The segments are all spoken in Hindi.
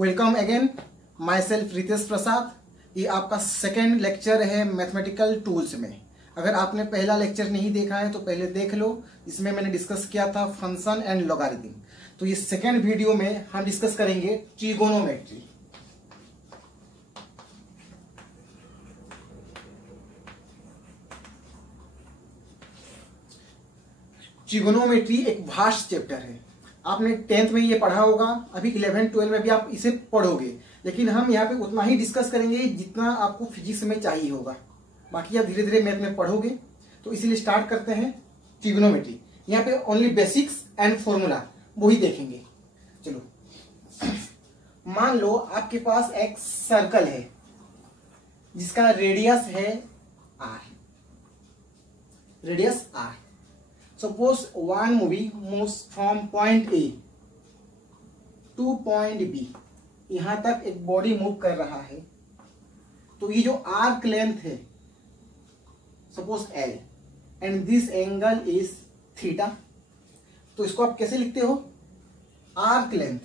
Welcome again, my self Ritesh Prasad. ये आपका सेकेंड लेक्चर है मैथमेटिकल टूल्स में। अगर आपने पहला लेक्चर नहीं देखा है तो पहले देख लो। इसमें मैंने डिस्कस किया था फंक्शन एंड लॉगरिथम। तो ये सेकेंड वीडियो में हम डिस्कस करेंगे ट्रिगोनोमेट्री। ट्रिगोनोमेट्री एक वास्ट चैप्टर है। आपने 10th में ये पढ़ा होगा, अभी 11th 12th में भी आप इसे पढ़ोगे, लेकिन हम यहाँ पे उतना ही डिस्कस करेंगे जितना आपको फिजिक्स में चाहिए होगा। बाकी आप धीरे धीरे मैथ में पढ़ोगे। तो इसीलिए स्टार्ट करते हैं ट्रिगोनोमेट्री। यहाँ पे ओनली बेसिक्स एंड फॉर्मूला वही देखेंगे। चलो, मान लो आपके पास एक सर्कल है जिसका रेडियस है r। Radius r। Suppose one movie moves from point A to point B। यहां तक एक बॉडी मूव कर रहा है। तो ये जो आर्क लेंथ है, suppose L, and this angle is theta. तो इसको आप कैसे लिखते हो? Arc length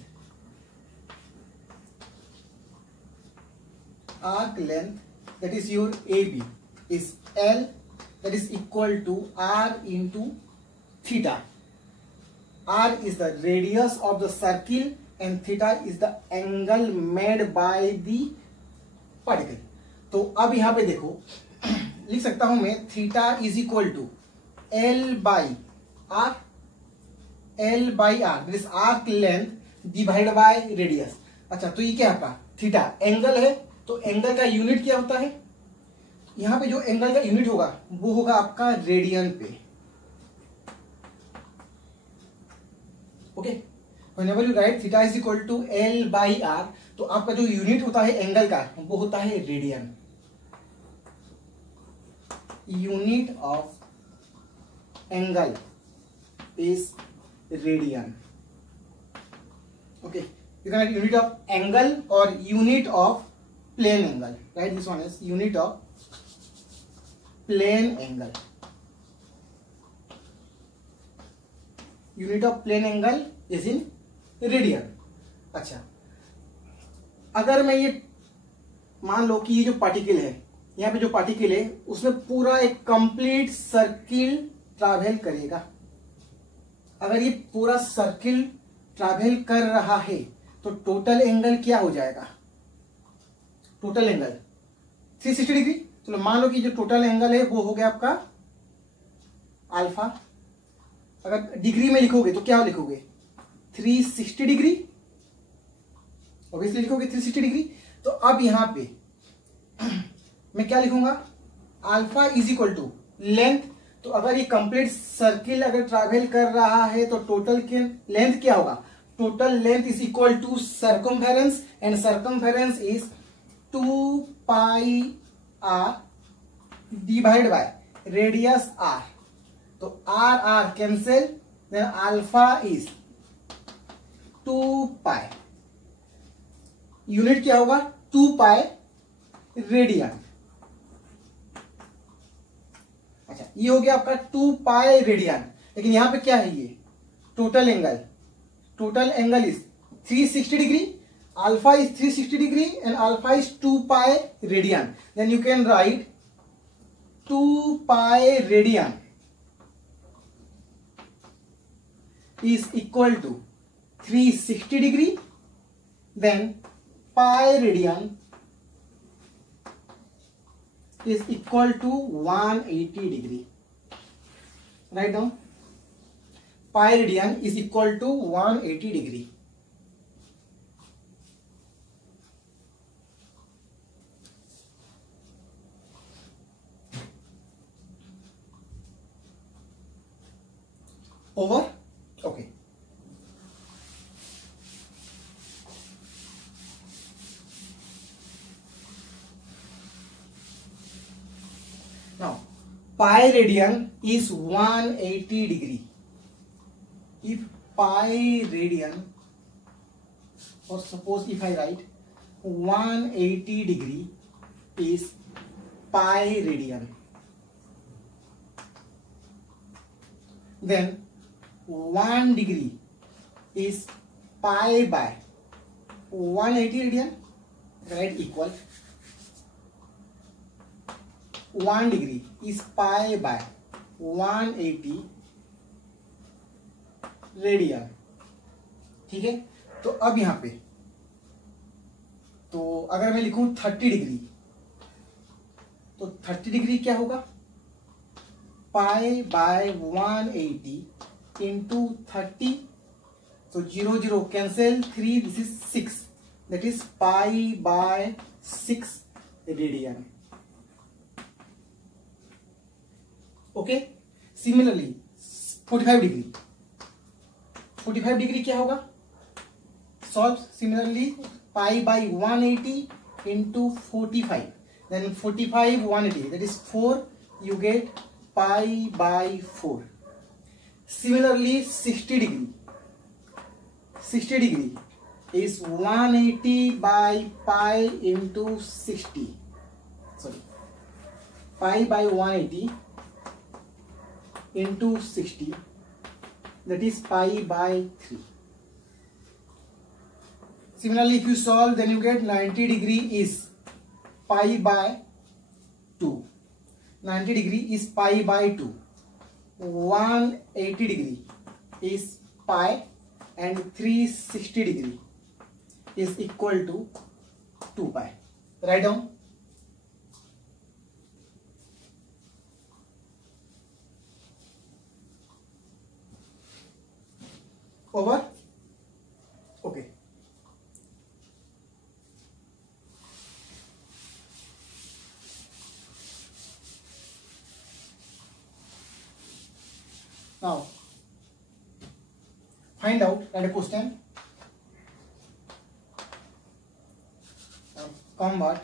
that is your AB is L, that is equal to R into theta. R is the radius of the circle and theta is the angle made by the particle. तो अब यहां पे देखो, लिख सकता हूं मैं theta is equal to L by R। L by R this is arc length divide by radius. अच्छा, तो ये क्या आपका थीटा एंगल है, तो एंगल का यूनिट क्या होता है? यहां पे जो एंगल का यूनिट होगा वो होगा आपका रेडियन पे। Okay, whenever you write theta is equal to L by R, तो आपका जो यूनिट होता है एंगल का वो होता है radian. Unit of angle is radian. Okay, you can write unit of angle और unit of plane angle. Write this one is unit of plane angle. Unit of plane angle is in radian. अच्छा, अगर मैं ये मान लो कि ये जो पार्टिकल है, यहां पे जो पार्टिकल है उसमें पूरा एक कंप्लीट सर्किल ट्रैवल करेगा। अगर ये पूरा सर्किल ट्रैवल कर रहा है तो टोटल एंगल क्या हो जाएगा? Total angle 360 degree. चलो, मान लो कि जो टोटल एंगल है वो हो गया आपका अल्फा। अगर डिग्री में लिखोगे तो क्या लिखोगे? 360 डिग्री। ऑब्वियसली लिखोगे 360 डिग्री। तो अब यहां पे मैं क्या लिखूंगा? Alpha is equal to length. तो अगर ये कंप्लीट सर्किल अगर ट्रैवल कर रहा है तो टोटल के लेंथ क्या होगा? Total length is equal to circumference, and circumference is 2 pi r divide by radius r। तो r r cancel, then alpha is 2 pi. Unit क्या होगा? 2 पाई रेडियन। अच्छा, ये हो गया आपका 2 पाई रेडियन। लेकिन यहां पे क्या है? ये total angle. Total angle is 360 degree. Alpha is 360 degree and alpha is 2 pi radian. Then you can write 2 pi radian is equal to 360 degree, then pi radian is equal to 180 degree. Write down, pi radian is equal to 180 degree. Over? Okay. Now, pi radian is 180 degree. If pi radian, or suppose if I write 180 degree is pi radian, then 1 degree is pi by 180 radian, right, equal 1 degree is pi by 180 radian. ठीक है, तो अब यहां पे तो अगर मैं लिखूं 30 डिग्री, तो 30 डिग्री क्या होगा, पाई बाय 180 इंटू 30, तो 0 0 cancel, 3 this is 6, that is pi by 6 radian. Okay, similarly 45 degree, 45 degree क्या होगा, solve similarly pi by 180 into 45, then 45 180, that is 4, you get pi by 4. Similarly 60 degree, 60 degree is 180 by pi into 60, sorry, pi by 180 into 60, that is pi by 3. Similarly if you solve, then you get 90 degree is pi by 2, 90 degree is pi by 2, 180 degree is pi, and 360 degree is equal to 2 pi. Write down. Over. Okay. Now, find out that a question. Convert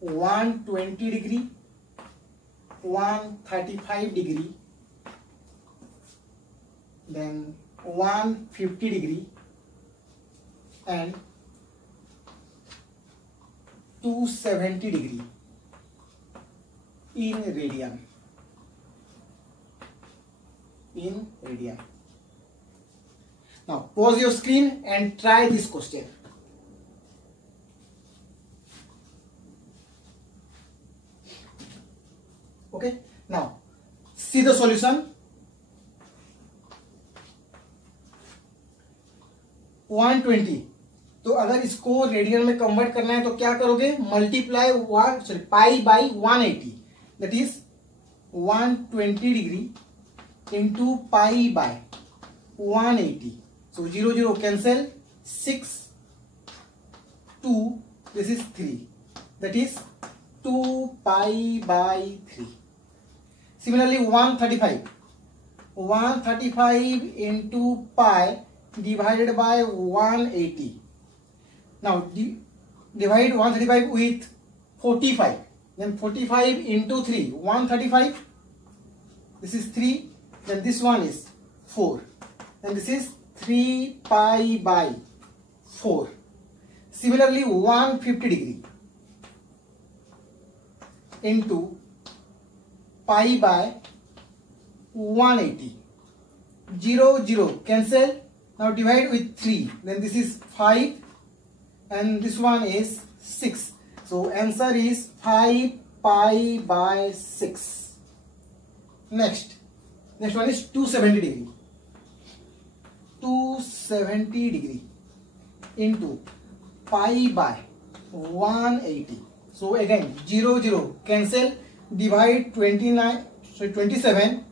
120 degree, 135 degree, then 150 degree, and 270 degree in radian. In radian. Now pause your screen and try this question. Okay, now see the solution. 120, तो अगर इसको रेडियन में कन्वर्ट करना है तो क्या करोगे, multiply pi by 180, that is 120 degree into pi by 180, so 0 0 cancel, 6 2, this is 3, that is 2 pi by 3. Similarly 135 into pi divided by 180. Now divide 135 with 45, then 45 into 3, 135, this is 3, then this one is 4, then this is 3 pi by 4. Similarly 150 degree into pi by 180, 0 0 cancel, now divide with 3, then this is 5 and this one is 6, so answer is 5 pi by 6. Next one is 270 degree, 270 degree into pi by 180, so again 0 0 cancel, divide 27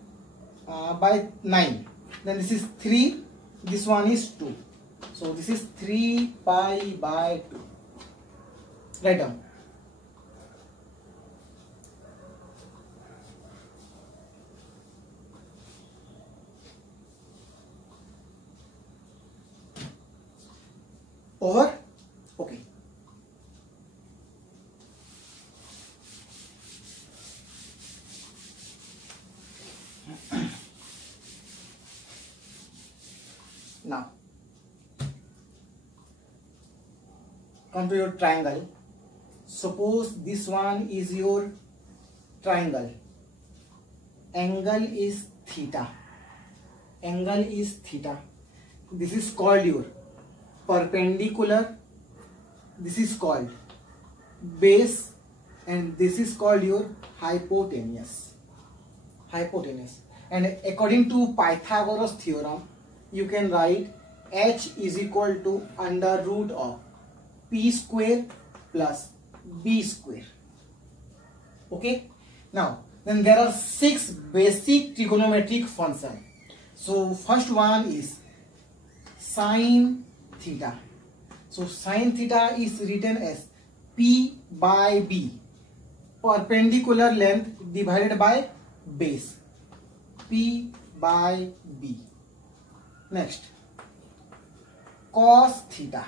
by 9, then this is 3, this one is 2, so this is 3 pi by 2. Write down. Over. Okay. Now come to your triangle. Suppose this one is your triangle. Angle is theta. angle is theta. This is called your perpendicular, this is called base, and this is called your hypotenuse. And according to Pythagoras theorem, you can write h is equal to under root of p square plus b square. Okay. Now then there are 6 basic trigonometric functions. So first one is sin theta. So sin theta is written as p by b, perpendicular length divided by base, p by b. Next, cos theta.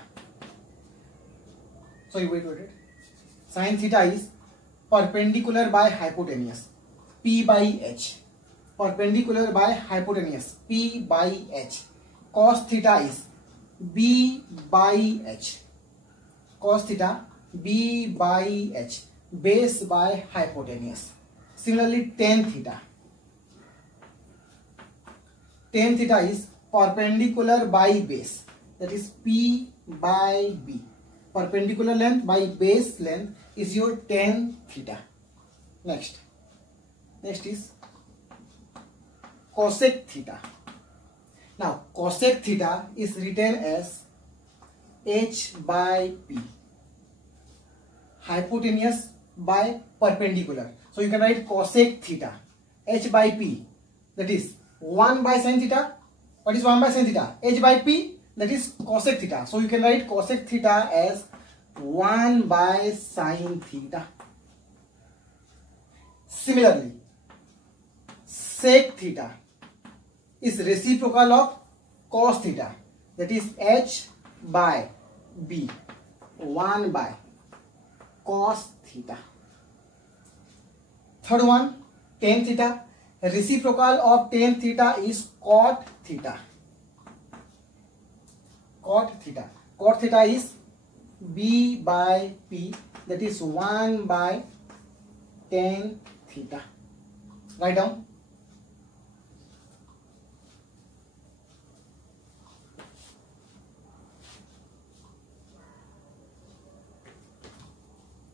Sorry, wait. Sin theta is perpendicular by hypotenuse, p by h. Perpendicular by hypotenuse, p by h. Cos theta is b by h. Cos theta, b by h. Base by hypotenuse. Similarly, tan theta. Tan theta is perpendicular by base, that is p by b. Perpendicular length by base length is your tan theta. Next is cosec theta. Now cosec theta is written as h by p, hypotenuse by perpendicular. So you can write cosec theta, h by p, that is 1 by sin theta. What is 1 by sin theta? H by p, that is cosec theta. So you can write cosec theta as 1 by sin theta. Similarly, sec theta is reciprocal of cos theta, that is h by b, 1 by cos theta. Third one, tan theta. Reciprocal of tan theta is cot theta. Cot theta is b by p, that is 1 by tan theta. Write down.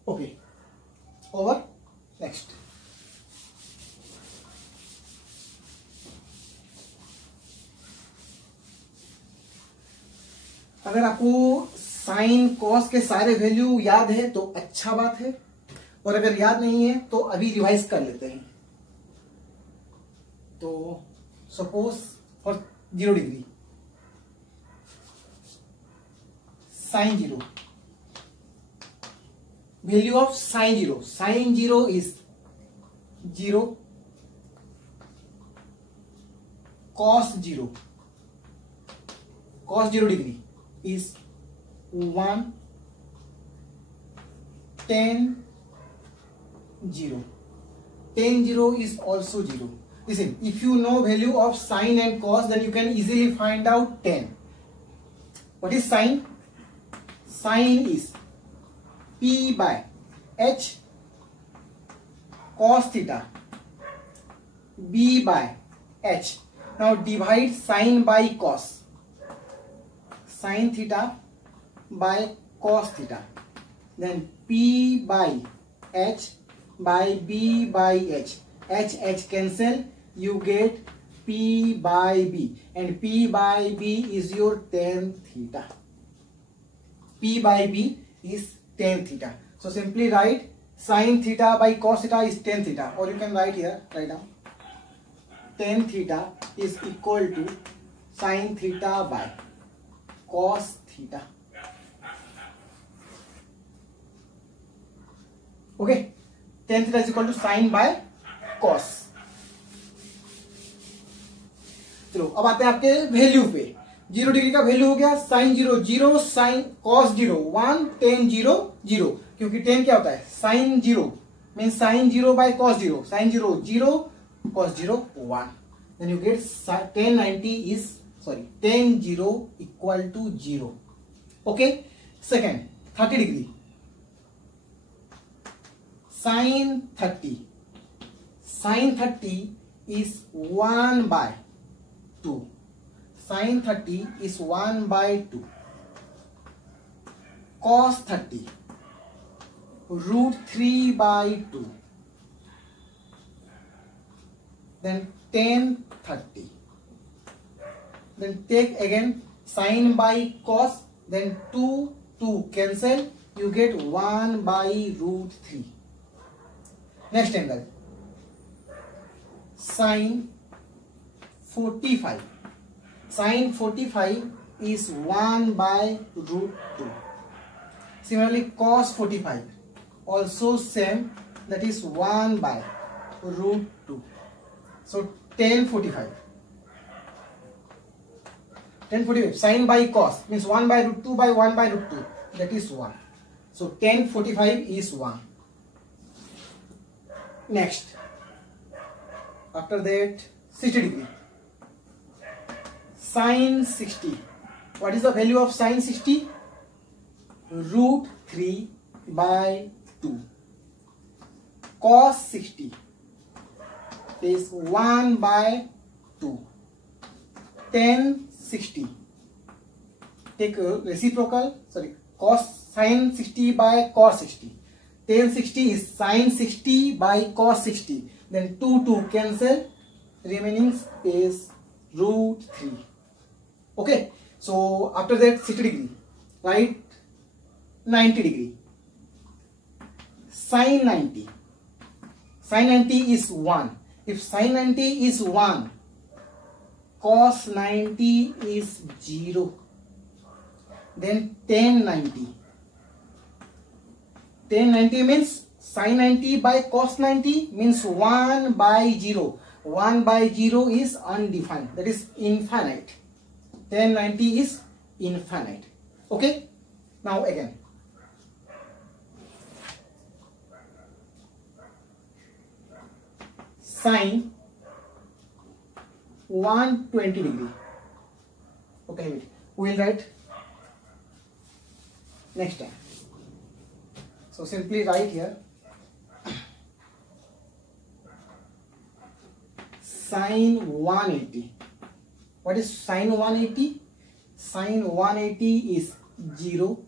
Okay. Over. Next. अगर आपको साइन कॉस के सारे वैल्यू याद है तो अच्छा बात है, और अगर याद नहीं है तो अभी रिवाइज कर लेते हैं. तो suppose for 0 degree sine 0, value of sine 0 is 0, cos 0 degree is 1, tan 0 is also 0. Listen, if you know value of sine and cos, then you can easily find out tan. What is sine? Sine is p by h, cos theta b by h. Now divide sine by cos. Sin theta by cos theta, then p by h by b by h, h cancel, you get p by b, and p by b is your tan theta. P by b is tan theta. So simply write sin theta by cos theta is tan theta, or you can write here, write down tan theta is equal to sin theta by cos theta. Okay, tan theta is equal to sin by cos. चलो अब आते हैं आपके वैल्यू पे. 0 डिग्री का वैल्यू हो गया साइन 0 0, साइन कॉस 0 1, tan 0 0, क्योंकि tan क्या होता है sine 0 mean sine 0 by cos 0, sine 0 0, cos 0 1, then you get tan 90 is tan 0 equal to 0. Okay. Second, 30 degree. Sin 30 is 1 by 2. Sine 30 is 1/2 cos 30 √3/2 then tan 30 then take again sin by cos then 2 cancel you get 1/√3. Next angle sin 45. Sin 45 is 1/√2. Similarly cos 45 also same, that is 1/√2. So tan 45 sin by cos means 1/√2 by 1/√2, that is 1. So tan 45 is 1. Next, after that 60 degree. Sin 60. What is the value of sin 60? √3/2. Cos 60 is 1/2. Tan 60. Take reciprocal. Sorry, cos sin 60 by cos 60. Tan 60 is sin 60 by cos 60. Then 2 cancel. Remaining is √3. Okay. So after that 60 degree. Right. 90 degree. Sin 90. Sin 90 is 1. If sin 90 is 1, cos 90 is 0. Then tan 90. Tan 90 means sin 90 by cos 90 means 1/0. 1/0 is undefined, that is infinite. Tan 90 is infinite. Okay. Now again. Sin 120 degree. Okay, we will write next time. So simply write here sin 180. What is sin 180? Sin 180 is 0.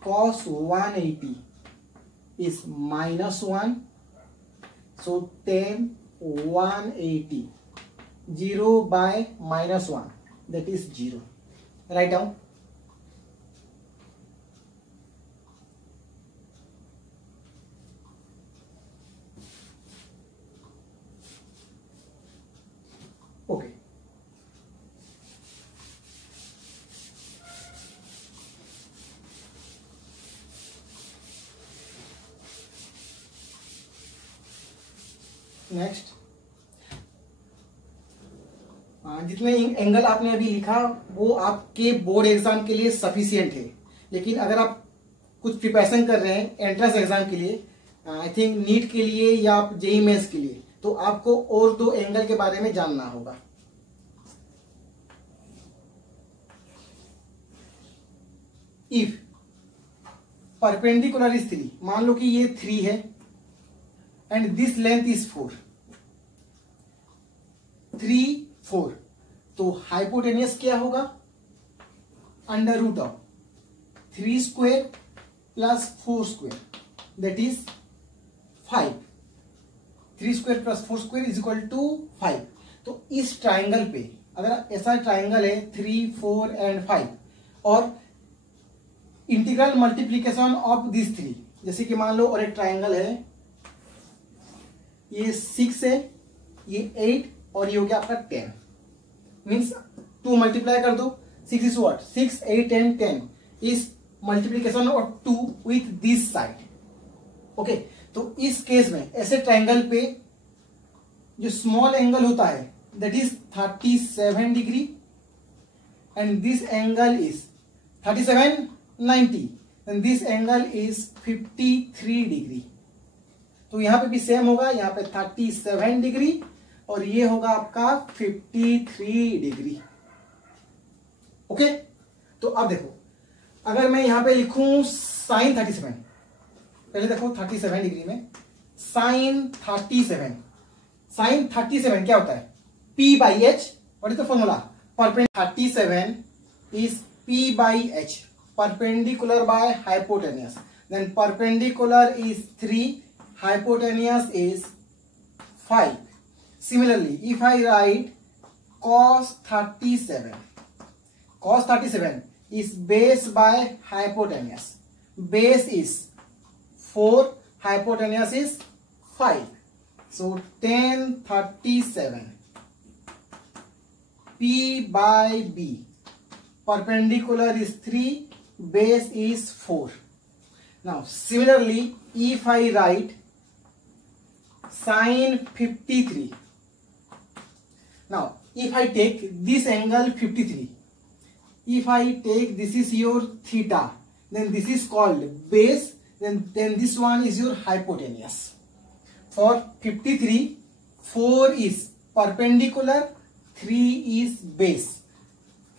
Cos 180 is -1. So tan 180, 0 by -1, that is 0. Write down. Okay. Next, जितने एंगल आपने अभी लिखा वो आपके बोर्ड एग्जाम के लिए सफिशियंट है, लेकिन अगर आप कुछ प्रिपरेशन कर रहे हैं एंट्रेंस एग्जाम के लिए, आई थिंक नीट के लिए या जेईई मेंस के लिए, तो आपको और 2 एंगल के बारे में जानना होगा. इफ परपेंडिकुलर इज 3, मान लो कि ये 3 है एंड दिस लेंथ इज 4, 3, 4, तो हाइपोटेनियस क्या होगा? √3 square plus 4 square, that is 5. 3 square plus 4 square is equal to 5. तो इस ट्राइंगल पे अगर ऐसा ट्राइंगल है 3, 4 एंड 5 और इंटीग्रल मल्टीप्लीकेशन ऑफ दिस 3, जैसे कि मान लो और एक ट्राइंगल है, ये 6 है, ये 8 और ये हो गया आपका 10, मीन्स 2 मल्टीप्लाई कर दो. 6 is what? 6, 8 and 10 is multiplication of 2 with this side. Okay, तो इस केस में ऐसे ट्राइंगल पे जो स्मॉल एंगल होता है that is 37 degree and this angle is 37, 90 and this angle is 53 degree. तो यहां पे भी सेम होगा, यहां पे 37 डिग्री और ये होगा आपका 53 डिग्री. ओके, तो अब देखो अगर मैं यहां पे लिखूं साइन 37, पहले देखो 37 डिग्री में साइन 37. साइन 37 क्या होता है? P/H What is the formula? Perpendicular 37 is P by H, perpendicular by hypotenuse. Then perpendicular is 3, hypotenuse is 5. Similarly, if I write cos 37, cos 37 is base by hypotenuse. Base is 4, hypotenuse is 5. So tan 37 P by B, perpendicular is 3, base is 4. Now similarly, if I write sin 53, now if I take this angle 53, if I take this is your theta, then this is called base, then this one is your hypotenuse. For 53, 4 is perpendicular, 3 is base.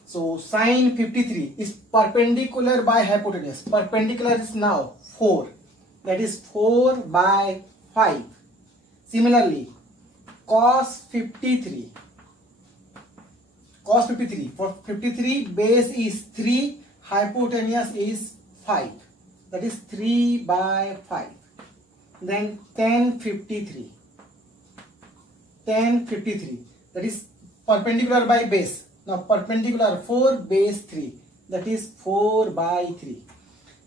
So sin 53 is perpendicular by hypotenuse. Perpendicular is now 4. That is 4 by 5. Similarly, cos 53. Cos 53. For 53, base is 3, hypotenuse is 5. That is 3 by 5. Then tan 53. Tan 53. That is perpendicular by base. Now perpendicular 4, base 3. That is 4 by 3.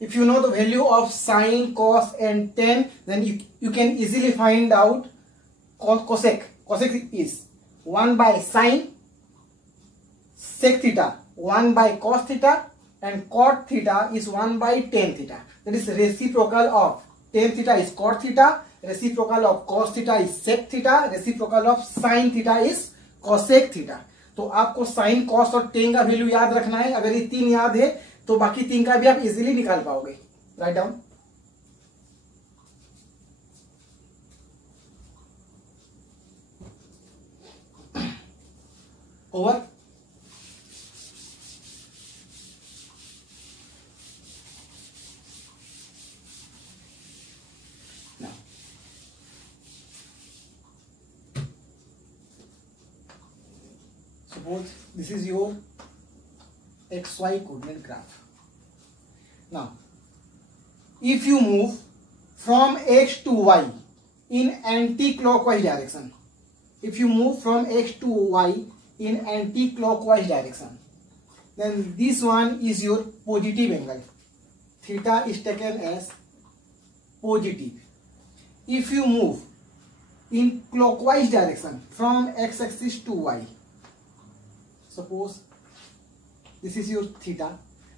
If you know the value of sine, cos and tan, then you can easily find out cosec. Cosec is 1 by sine sec theta, 1 by cos theta, and cot theta is 1 by tan theta. That is reciprocal of tan theta is cot theta, reciprocal of cos theta is sec theta, reciprocal of sin theta is cosec theta. तो आपको साइन, कॉस और टेन का वैल्यू याद रखना है. अगर ये 3 याद है तो बाकी 3 का भी आप इजीली निकाल पाओगे. Right down. Over. Suppose this is your XY coordinate graph. Now, if you move from X to Y in anti-clockwise direction, if you move from X to Y in anti-clockwise direction, then this one is your positive angle. Theta is taken as positive. If you move in clockwise direction from X-axis to Y, suppose this is your theta,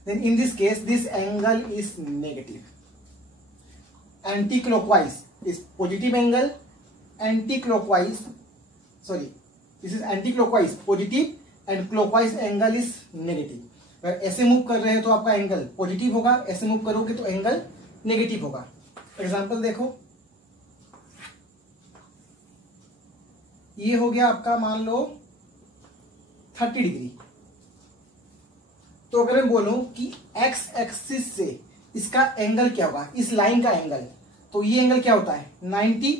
then in this case this angle is negative. Anti-clockwise is positive angle, anti-clockwise, sorry, this is anti-clockwise positive and clockwise angle is negative. अगर ऐसे मूव कर रहे हैं तो आपका एंगल पॉजिटिव होगा, ऐसे मूव करोगे तो एंगल नेगेटिव होगा. एग्जांपल देखो, ये हो गया आपका मान लो 30 डिग्री. तो अगर मैं बोलूं कि एक्स एक्सिस से इसका एंगल क्या होगा, इस लाइन का एंगल, तो ये एंगल क्या होता है 90.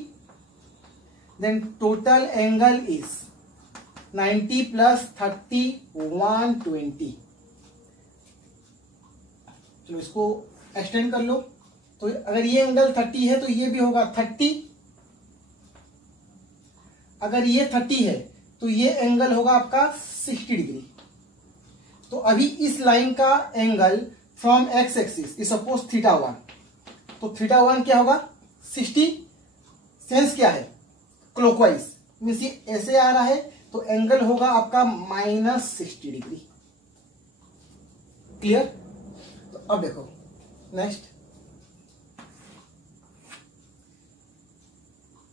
Then total angle is 90 plus 30 120. चलो इसको एक्सटेंड कर लो. तो अगर ये एंगल 30 है तो ये भी होगा 30. अगर ये 30 है तो ये एंगल होगा आपका 60 डिग्री. तो अभी इस लाइन का angle from x axis is suppose theta 1, तो थीटा 1 क्या होगा 60. सेंस क्या है क्लॉकवाइज, मींस ये ऐसे आ रहा है तो एंगल होगा आपका -60 डिग्री. क्लियर. तो अब देखो नेक्स्ट,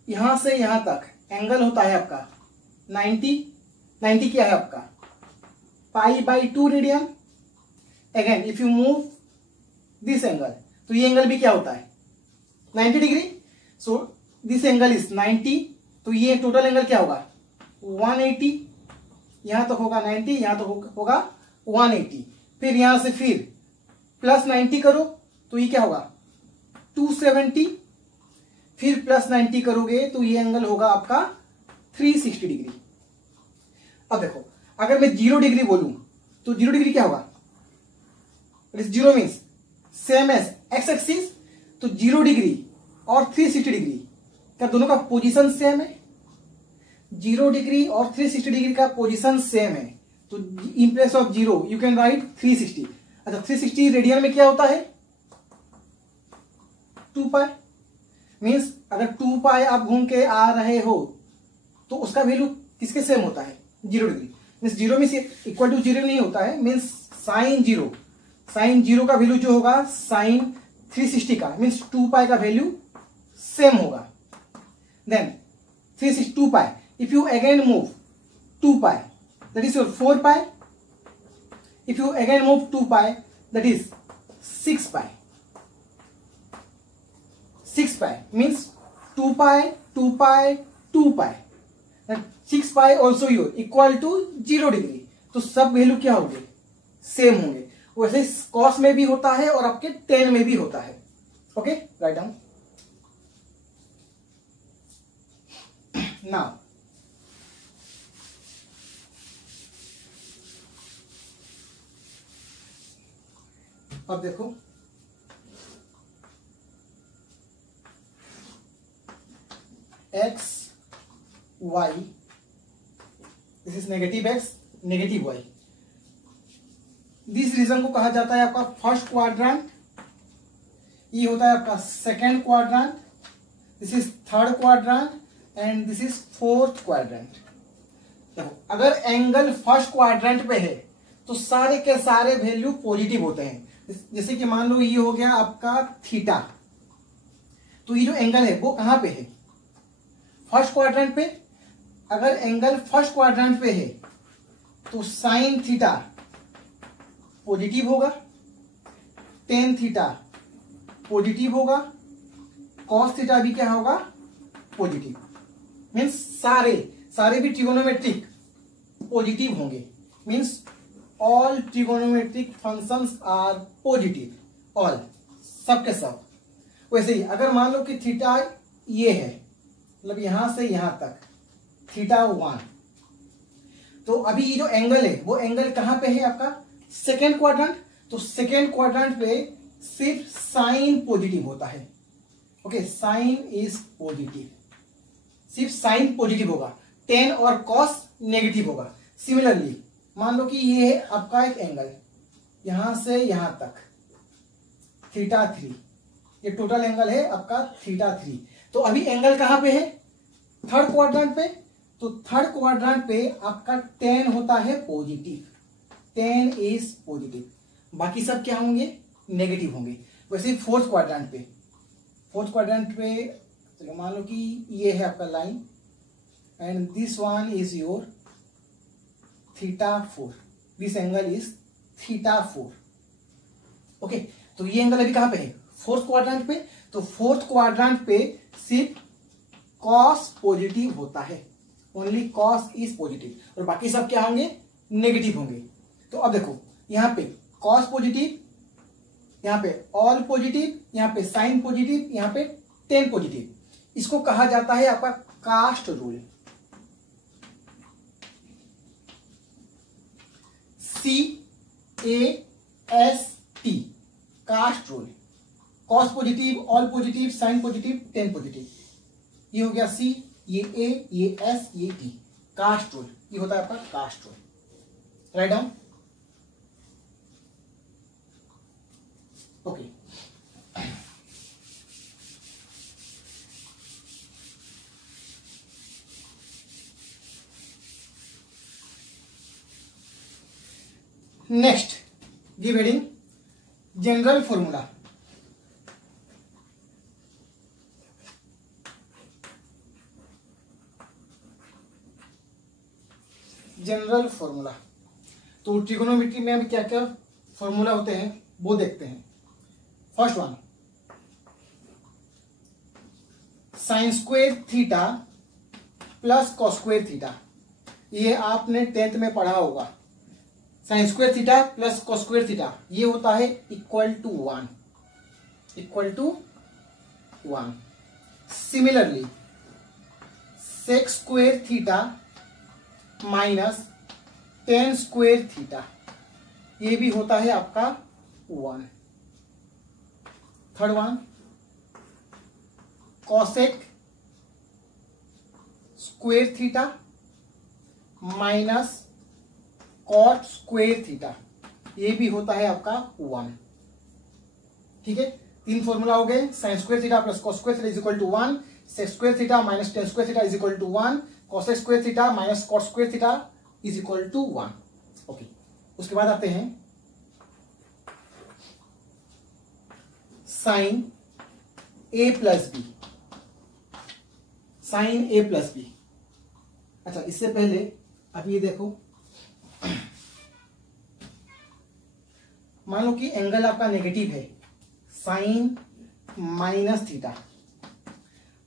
यहां से यहां तक एंगल होता है आपका 90 क्या है आपका π/2 radian. Again if you move this angle, तो ये एंगल भी क्या होता है 90 degree. So this angle is 90, तो ये टोटल एंगल क्या होगा 180. यहां तक होगा 90, यहां तक होगा 180. फिर यहां से फिर प्लस 90 करो तो ये क्या होगा 270. फिर प्लस 90 करोगे तो ये एंगल होगा आपका 360 डिग्री. अब देखो, अगर मैं 0 डिग्री बोलूं तो 0 डिग्री क्या होगा? It is 0 means same as x axis. तो 0 डिग्री और 360 डिग्री क्या दोनों का पोजीशन सेम है? 0 डिग्री और 360 डिग्री का पोजीशन सेम है, तो in place of 0 you can right 360। अच्छा, 360 रेडियन में क्या होता है? 2 पाई। मीन्स अगर 2 पाई आप घूम के आ रहे हो तो उसका वैल्यू किसके सेम होता है? 0 डिग्री। मीन्स 0 में इक्वल टू 0 नहीं होता है, मीन्स साइन 0 का वैल्यू जो होगा साइन 360 का, मीन्स 2 पाई का वैल्यू सेम होगा। Then 362 pi, if you again move 2 pi that is your 4 pi. If you again move 2 pi that is 6 pi. 6 pi means 2 pi 2 pi 2 pi, and 6 pi also your equal to 0 degree. तो सब वैल्यू क्या होंगे? सेम होंगे। वैसे cos में भी होता है और आपके tan में भी होता है। Okay, right down. नाउ अब देखो, x y, this is negative x negative y। This region को कहा जाता है आपका फर्स्ट क्वाड्रेंट, ये होता है आपका second quadrant, this is third quadrant and this is fourth quadrant. देखो, अगर एंगल फर्स्ट क्वाड्रेंट पे है तो सारे के सारे वैल्यू पॉजिटिव होते हैं। जैसे कि मान लो ये हो गया आपका थीटा, तो ये जो एंगल है वो कहां पे है? फर्स्ट क्वाड्रेंट पे। अगर एंगल फर्स्ट क्वाड्रेंट पे है तो साइन थीटा पॉजिटिव होगा, टेन थीटा पॉजिटिव होगा, कॉस थीटा भी क्या होगा? पॉजिटिव। मीन्स सारे भी ट्रिगोनोमेट्रिक पॉजिटिव होंगे। Means all trigonometric functions are positive, all, सब के सब। वैसे ही अगर मान लो कि थीटा ये है, मतलब यहां से यहां तक थीटा 1, तो अभी ये जो एंगल है वो एंगल कहां पे है आपका? Second quadrant. तो सेकेंड क्वाड्रेंट पे सिर्फ साइन पॉजिटिव होता है। ओके, साइन इज पॉजिटिव, सिर्फ साइन पॉजिटिव होगा, टेन और कॉस नेगेटिव होगा। सिमिलरली मान लो कि ये है आपका एक एंगल, यहां से यहां तक थीटा 3, ये टोटल एंगल है आपका थीटा 3। तो अभी एंगल कहां पे है? थर्ड क्वाड्रेंट पे। तो थर्ड क्वाड्रेंट पे आपका टेन होता है पॉजिटिव, टेन इज पॉजिटिव, बाकी सब क्या होंगे? नेगेटिव होंगे। वैसे फोर्थ क्वाड्रेंट पे, चलो मान लो कि ये है आपका line and this one is your theta 4, this angle is theta 4। Okay, तो ये एंगल अभी कहां पे है? फोर्थ क्वाड्रेंट पे। तो फोर्थ क्वाड्रेंट पे सिर्फ कॉस पॉजिटिव होता है, ओनली कॉस इज पॉजिटिव, और बाकी सब क्या होंगे? नेगेटिव होंगे। तो अब देखो, यहां पे कॉस पॉजिटिव, यहां पे ऑल पॉजिटिव, यहां पे साइन पॉजिटिव, यहां पे टेन पॉजिटिव। इसको कहा जाता है आपका cast rule, CAST, cast rule. Cos positive, all positive, sine positive, tan positive. ये हो गया C, ये A, ये S, ये T, कास्ट रूल। ये होता है आपका cast rule. Write down. Okay, next give heading general formula. General formula, तो ट्रिगोनोमेट्री में अभी क्या क्या फॉर्मूला होते हैं वो देखते हैं। First one, sine square theta plus cos square theta. ये आपने 10th में पढ़ा होगा। Sine square theta plus cos square theta ये होता है equal to 1, equal to 1। Similarly sec square theta minus tan square theta, ये भी होता है आपका 1। Third one cosec square theta minus cot square theta, ये भी होता है आपका 1। ठीक है, 3 फॉर्मूला हो गए। Sine square theta plus cos square theta is equal to 1, sec square theta minus tan square theta is equal to 1, cosec square theta minus cot square theta is equal to 1। Okay, उसके बाद आते हैं sine a plus B. Sine a plus B, अच्छा इससे पहले अब ये देखो, मान लो कि एंगल आपका नेगेटिव है, साइन माइनस थीटा।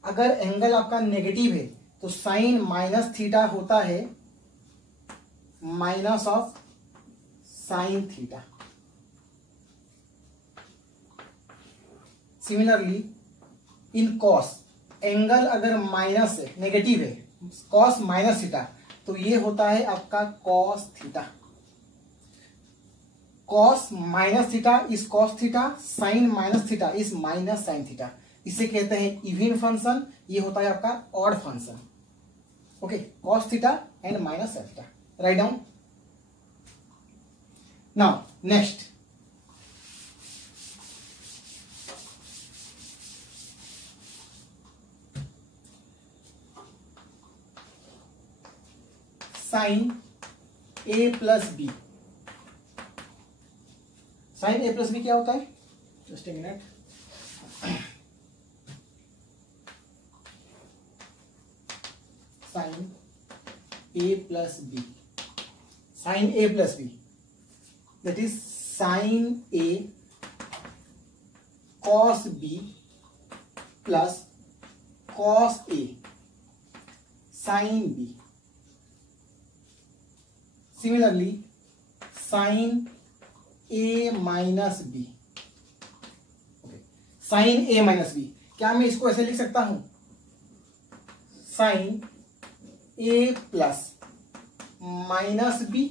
अगर एंगल आपका नेगेटिव है तो साइन माइनस थीटा होता है minus of sine theta. Similarly in cos, angle अगर माइनस है, नेगेटिव है, कॉस माइनस थीटा, तो ये होता है आपका cos theta. Cos minus theta is cos theta, sine minus theta is minus sine theta. इसे कहते हैं इवन फंक्शन, ये होता है आपका odd function. Okay, cos theta and minus sine theta, write down. Now next sine A plus B. Sine A plus B क्या होता है, just a minute. Sine A plus B, sine A plus B that is sine A cos B plus cos A sine B. Similarly sine A minus B, sine A minus B, क्या मैं इसको ऐसे लिख सकता हूं, साइन ए प्लस माइनस बी,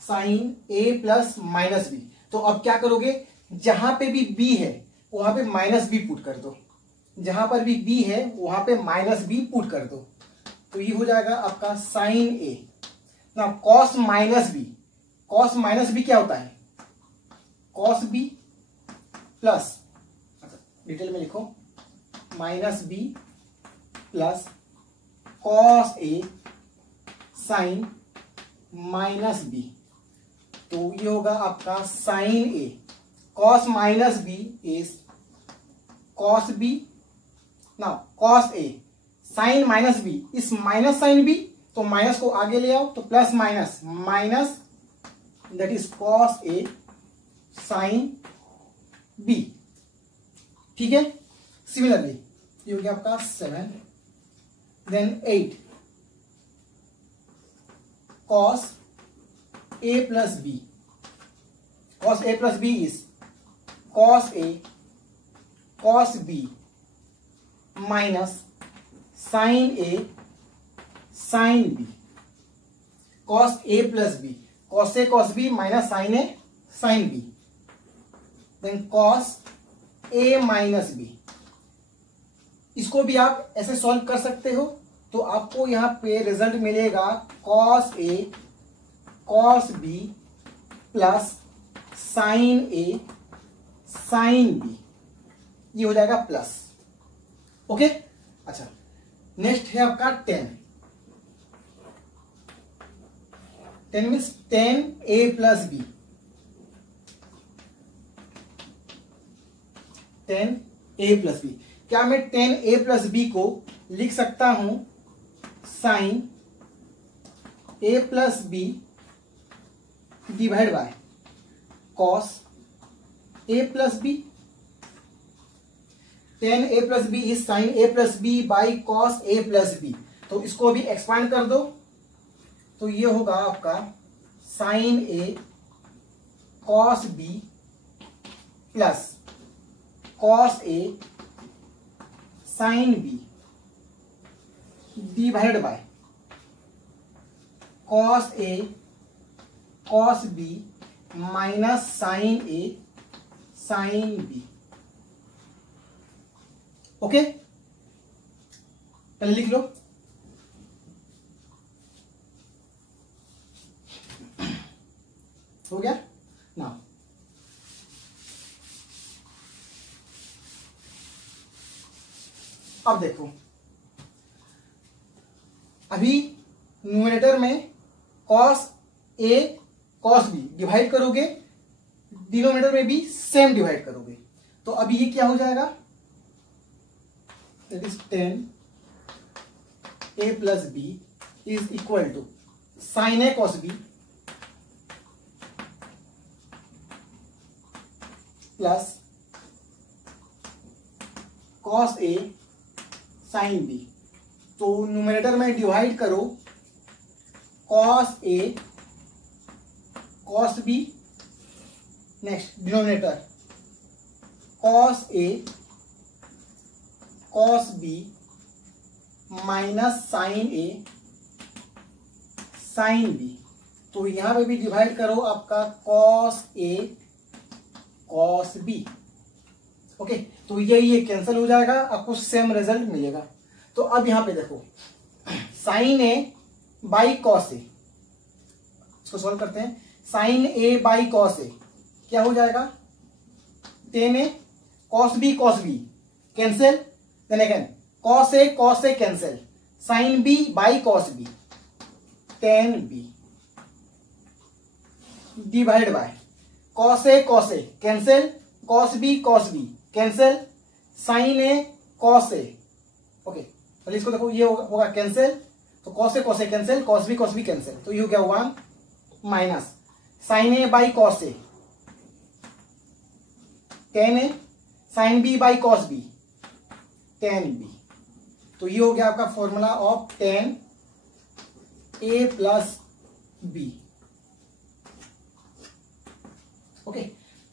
साइन ए प्लस माइनस बी। तो अब क्या करोगे, जहां पे भी बी है वहां पे माइनस बी पुट कर दो, जहां पर भी बी है वहां पे माइनस बी पुट कर दो, तो ये हो जाएगा आपका साइन ए। ना cos minus B, cos minus B क्या होता है, कॉस बी प्लस, डिटेल में लिखो, माइनस बी प्लस कॉस ए साइन माइनस बी। तो ये होगा आपका sine A, cos minus B is cos B. Now cos A sine minus B is minus sine B, तो माइनस को आगे ले आओ तो plus minus minus, that is cos A sine B. ठीक है, सिमिलरली ये हो गया आपका 7, then 8 cos A plus B. Cos A plus B is cos A cos B minus sine A sine B. Cos A plus B, cos A cos B minus sine A sine B, then cos A minus B. इसको भी आप ऐसे सॉल्व कर सकते हो, तो आपको यहां पे रिजल्ट मिलेगा cos A cos B plus sign A sine B, ये हो जाएगा प्लस। ओके, अच्छा नेक्स्ट है आपका 10। 10 मीन्स 10a plus B, 10a plus B. क्या मैं 10a प्लस बी को लिख सकता हूं sine a plus B divide by cos a plus B. 10a plus B is sine a plus B by cos a plus B. तो इसको भी एक्सपांड कर दो, तो ये होगा आपका sine A cos B plus cos A sine B divide by cos A cos B minus sine A sine B. Okay, पहले लिख लो। हो गया ना। अब देखो, अभी न्यूमरेटर में cos A cos B divide करोगे, डिनोमिनेटर में भी सेम डिवाइड करोगे, तो अभी ये क्या हो जाएगा, that is 10 a plus B is equal to sine A cos B plus cos A sine B. तो न्यूमरेटर में डिवाइड करो कॉस ए cos b, next denominator cos ए कॉस बी माइनस साइन ए साइन बी। तो यहां पे भी डिवाइड करो आपका कॉस ए कॉस बी। ओके, तो ये कैंसिल हो जाएगा, आपको सेम रिजल्ट मिलेगा। तो अब यहां पे देखो, sine A by cos a, इसको सॉल्व करते हैं। Sine A by cos a क्या हो जाएगा, 10 a cos b cancel, then again cos a cancel, sine B by cos B 10 b divide by cos a cancel, cos b cancel, sine A cos a. Okay, पहले इसको देखो, ये होगा कैंसिल, तो cos a cancel, cos b cancel, तो ये हो गया 1 minus sine A by cos A 10 A, sine B by cos B 10 B. तो ये हो गया आपका formula of 10 A plus B. Okay,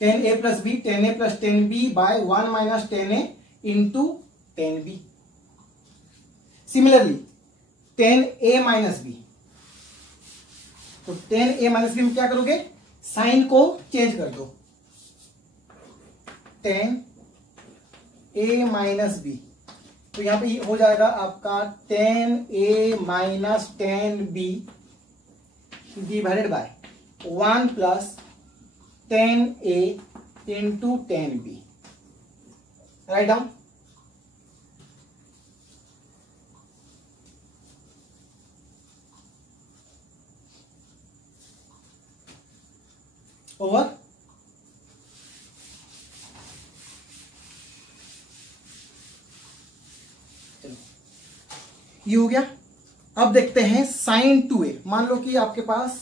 10 A plus B, 10 A plus 10 B by 1 minus 10 A into 10 B. Similarly 10 A minus B, तो 10 ए माइनस बी में क्या करोगे, साइन को चेंज कर दो, 10 ए माइनस बी, तो यहां पे हो जाएगा आपका 10 ए minus 10 b divided by 1 plus 10 A into 10 b. Write down. Over. चलो, ये हो गया। अब देखते हैं साइन 2a। मान लो कि आपके पास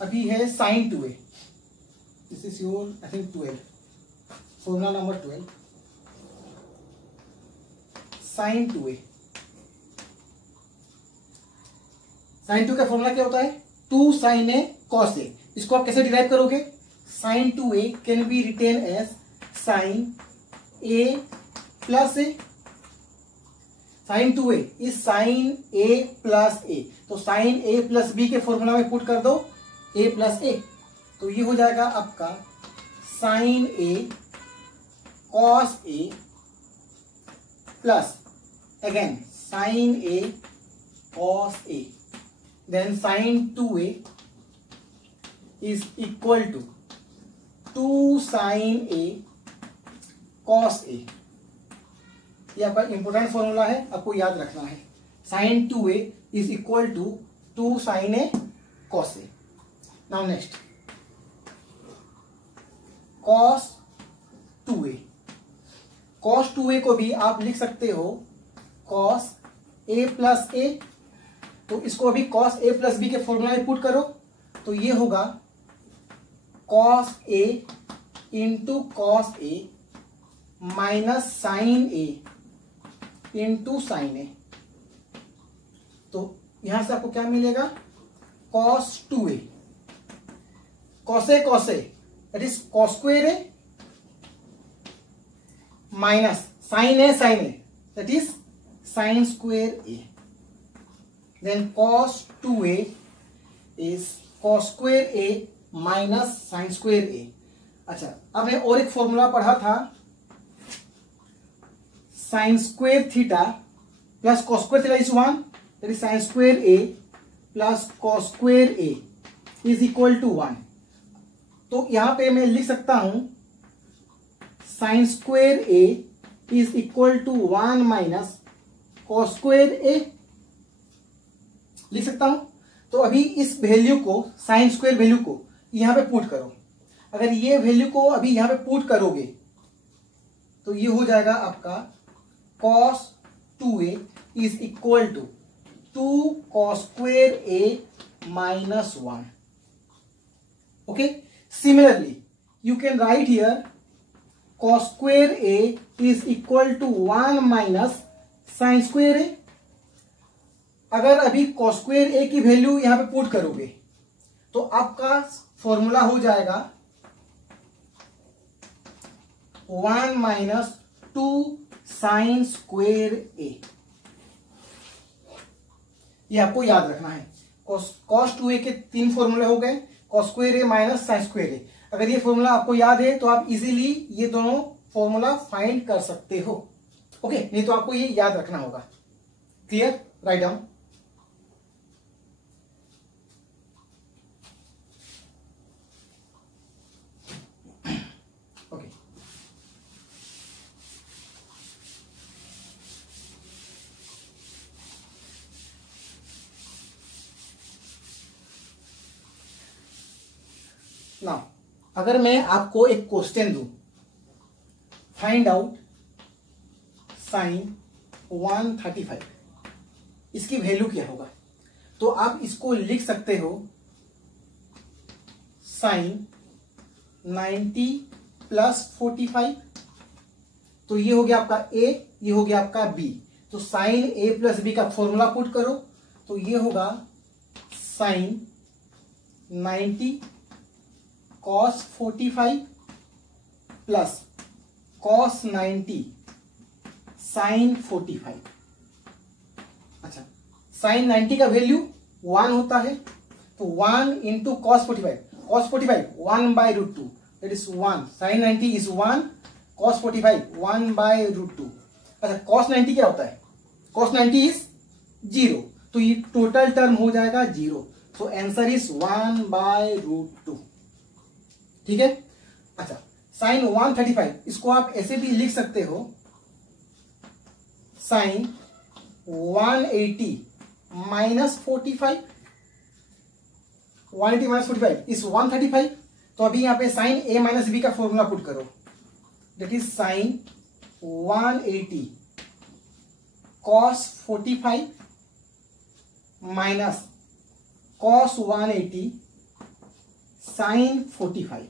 अभी है sine 2a, this is your I think 12, formula number 12, sine 2a। Sine 2 का फॉर्मूला क्या होता है, 2 साइन ए कॉस ए। इसको आप कैसे डिराइव करोगे, sine 2a can be written as sine A plus a. Sine 2a is sine A plus a, तो साइन ए प्लस बी के फॉर्मूला में पुट कर दो ए प्लस ए, तो ये हो जाएगा आपका sine A cos A plus again sine A cos A, then sine 2a is equal to 2 sin a cos a। ये आपका इंपोर्टेंट फॉर्मूला है, आपको याद रखना है। sin 2a is equal to 2 sin a cos a। Now next cos 2a। cos 2a को भी आप लिख सकते हो cos a प्लस a, तो इसको अभी cos a प्लस b के फॉर्मूला में पुट करो, तो ये होगा cos a into cos A minus sine a into sine a. तो यहां से आपको क्या मिलेगा, cos 2a, cos a that is cos square a minus sine a that is sine square a, then cos 2a is cos square a minus sine square a. अच्छा, अब मैं और एक फॉर्मूला पढ़ा था, sine square theta plus cos square theta is 1, that is sine square a plus cos square a is equal to 1। तो यहां पे मैं लिख सकता हूं sine square a is equal to 1 minus cos square ए, लिख सकता हूं। तो अभी इस वैल्यू को, साइन स्क्वायर वैल्यू को यहां पे पुट करो। अगर ये वैल्यू को अभी यहां पे पुट करोगे तो ये हो जाएगा आपका cos 2a is equal to 2 cos square a minus 1। Okay, similarly you can write here cos square a is equal to 1 minus sine square a। अगर अभी cos स्क्वायर a की वैल्यू यहां पे पुट करोगे तो आपका फॉर्मूला हो जाएगा 1 माइनस 2 साइन स्क्वायर a। ये आपको याद रखना है। cos 2a के 3 फॉर्मूले हो गए, cos square a minus sine square a। अगर ये फॉर्मूला आपको याद है तो आप इजीली ये दोनों फॉर्मूला फाइंड कर सकते हो। ओके, नहीं तो आपको ये याद रखना होगा। Clear? Right down. Okay, now अगर मैं आपको एक क्वेश्चन दूं, फाइंड आउट साइन 135, इसकी वैल्यू क्या होगा, तो आप इसको लिख सकते हो साइन 90 प्लस 45। तो ये हो गया आपका a, ये हो गया आपका b। तो साइन a प्लस b का फॉर्मूला पुट करो तो ये होगा sine 90 cos 45 plus cos 90 sine 45। अच्छा, साइन 90 का वैल्यू 1 होता है, तो 1 into cos 45, cos 45 1 by root 2, that is 1। Sine 90 is 1, cos 45 1 by root 2। अच्छा, कॉस 90 क्या होता है? कॉस 90 इज 0, तो ये टोटल टर्म हो जाएगा 0। So answer is 1 by root 2। ठीक है। अच्छा, साइन 135 इसको आप ऐसे भी लिख सकते हो, साइन 180 माइनस 45, 180 माइनस 45 इज 135। तो अभी यहां पे साइन a माइनस b का फॉर्मूला पुट करो, that is sine 180 cos 45 minus cos 180 sine 45।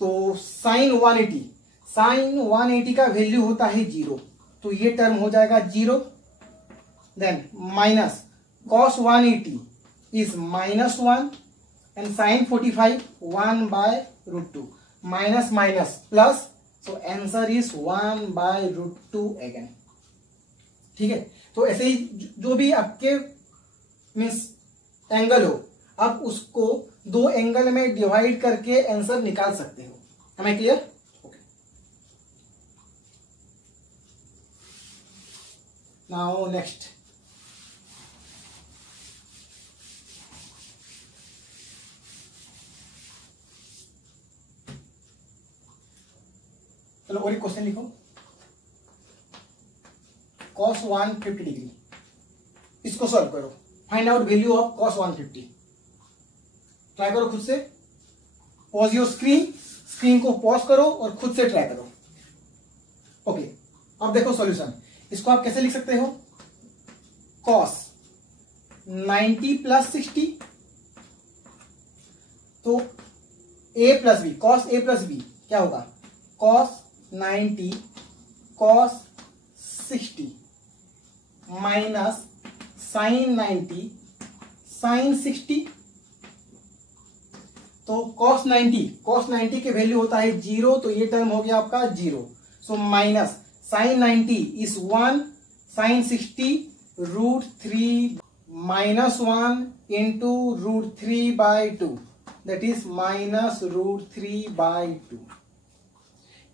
तो साइन 180 का वैल्यू होता है 0, तो ये टर्म हो जाएगा 0। Then minus cos 180 is minus 1 and sine 45 1 by root 2, minus minus plus, so answer is 1 by root 2 again. ठीक है। तो ऐसे ही जो भी आपके मीन्स एंगल हो, आप उसको 2 एंगल में डिवाइड करके आंसर निकाल सकते हो। Am I clear? Okay. Now next. चलो और एक क्वेश्चन लिखो, cos 150 डिग्री, इसको सॉल्व करो। Find out value of cos 150। Try करो खुद से, पॉज योर स्क्रीन को पॉज करो और खुद से ट्राई करो। ओके, अब देखो सॉल्यूशन। इसको आप कैसे लिख सकते हो, cos 90 प्लस 60, तो a plus b, cos a plus B क्या होगा, cos 90 cos 60 माइनस साइन 90 साइन 60। तो cos 90 के वैल्यू होता है 0, तो ये टर्म हो गया आपका 0। So minus sine 90 is 1, sine 60 √3 -1 into √3/2 that is -√3/2।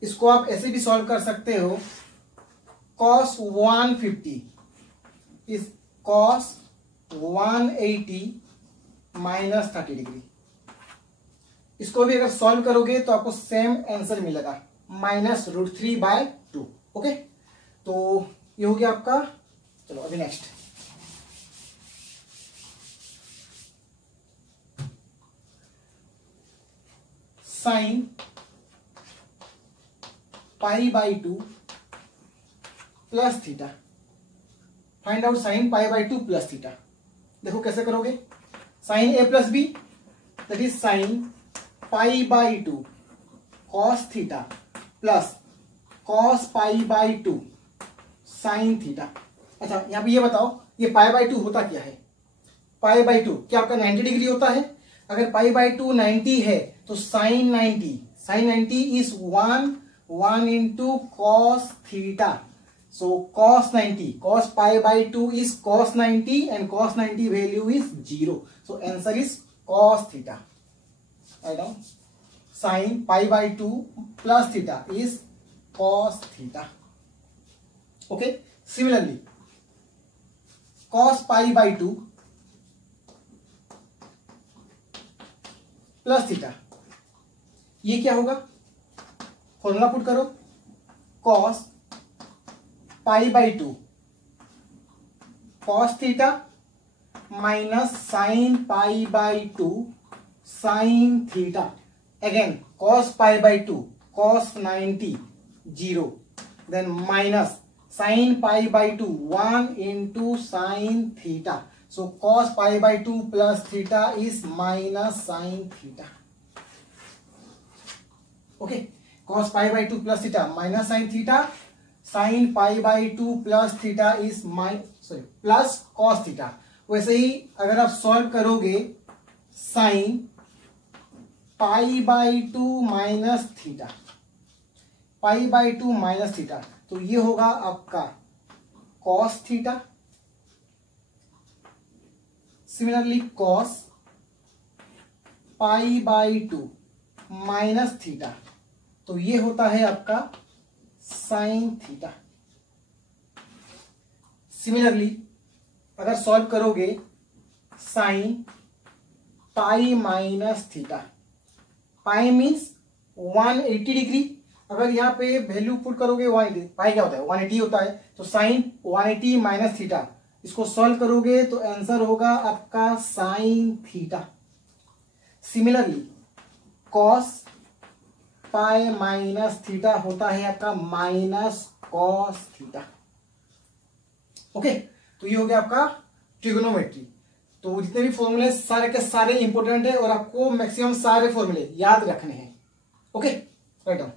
इसको आप ऐसे भी सॉल्व कर सकते हो, cos 150 इज cos 180 -30 डिग्री। इसको भी अगर सॉल्व करोगे तो आपको सेम आंसर मिलेगा, -√3/2। ओके, तो ये हो गया आपका। चलो अभी next, sin π/2 plus theta. Find out sin π/2 plus theta. देखो कैसे करोगे, sin a plus B that is sin π/2 cos theta plus cos π/2 sin theta. अच्छा, यहां पे ये बताओ, ये π/2 होता क्या है? π/2 क्या आपका 90 डिग्री होता है? अगर π/2 90 है तो sin 90 is 1 into cos theta. So cos 90, cos π/2 is cos 90 and cos 90 value is 0. So answer is cos theta. Write down. Sin π/2 plus theta is cos theta. Okay. Similarly, cos π/2 plus theta. ये क्या होगा? फॉर्मूला पुट करो, cos π/2 cos theta minus sin π/2 sin theta. Again cos π/2 cos 90 0, then minus sin π/2 1 into sin theta. So cos π/2 plus theta is minus sin theta. Okay, cos π/2 plus theta minus sin theta, sin π/2 plus theta is plus cos theta. वैसे ही अगर आप सॉल्व करोगे sin π/2 minus theta, π/2 minus theta, तो ये होगा आपका cos theta. Similarly cos π/2 minus theta, तो ये होता है आपका साइन थीटा। सिमिलरली अगर सॉल्व करोगे sine pi minus theta, pi means 180 degree. अगर यहाँ पे वैल्यू पुट करोगे 180, पाई क्या होता है 180 होता है, तो साइन 180 माइनस थीटा, इसको सॉल्व करोगे तो आंसर होगा आपका sine theta. Similarly cos pi minus theta होता है आपका माइनस कॉस थीटा। ओके, तो ये हो गया आपका ट्रिगोनोमेट्री। तो जितने भी फॉर्मूले सारे के सारे इंपॉर्टेंट है और आपको मैक्सिमम सारे फॉर्मूले याद रखने हैं। Okay, write down.